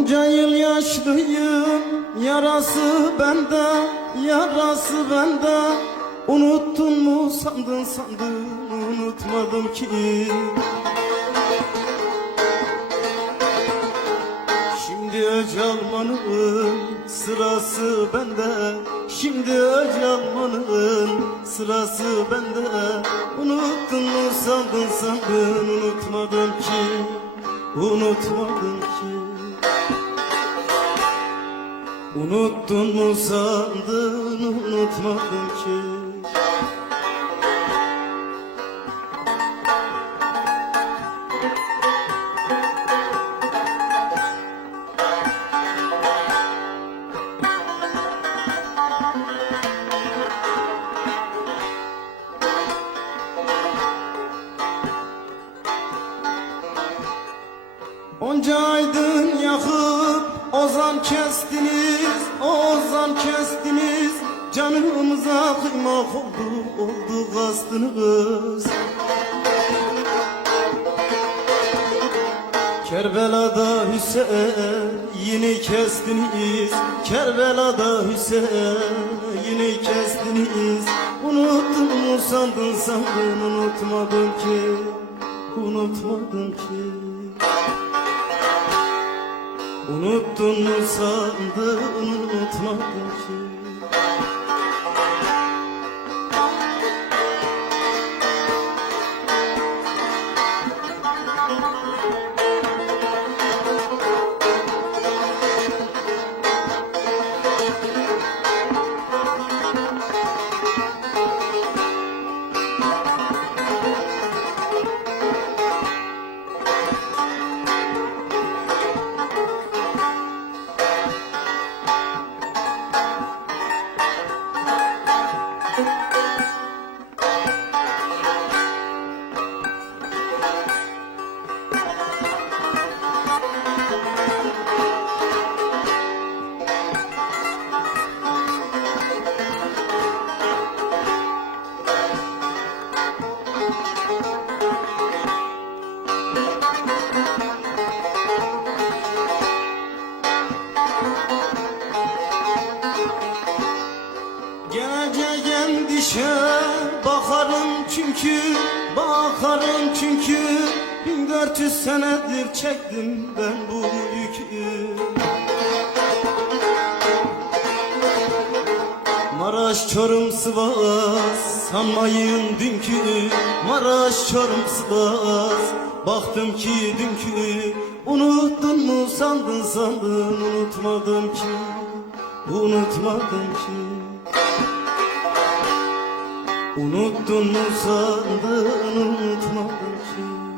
Onca yıl yaşlıyım yarası bende yarası bende. Unuttun mu sandın sandın unutmadım ki. Şimdi öc almanın sırası bende. Şimdi öc almanın sırası bende. Unuttun mu sandın sandın unutmadım ki. Unutmadım ki Unuttun mu sandın unutmadım ki? Onca aydın yakıp ozan kestiniz, ozan kestiniz. Canımıza kıymak oldu, oldu kastınız. Kerbela'da Hüseyin'i kestiniz. Kerbela'da Hüseyin'i kestiniz. Unuttun mu sandın sandın unutmadım ki Unutmadım ki Unuttun mu sandın? Unutmadım ki bakarım çünkü Bakarım çünkü 1400 senedir çektim ben bu yükü. Maraş Çorum Sivas sanmayın dünkü. Maraş Çorum Sivas baktım ki dünkü. Unuttun mu sandın sandın unutmadım ki Unutmadım ki Unuttun mu sandın unutmadım ki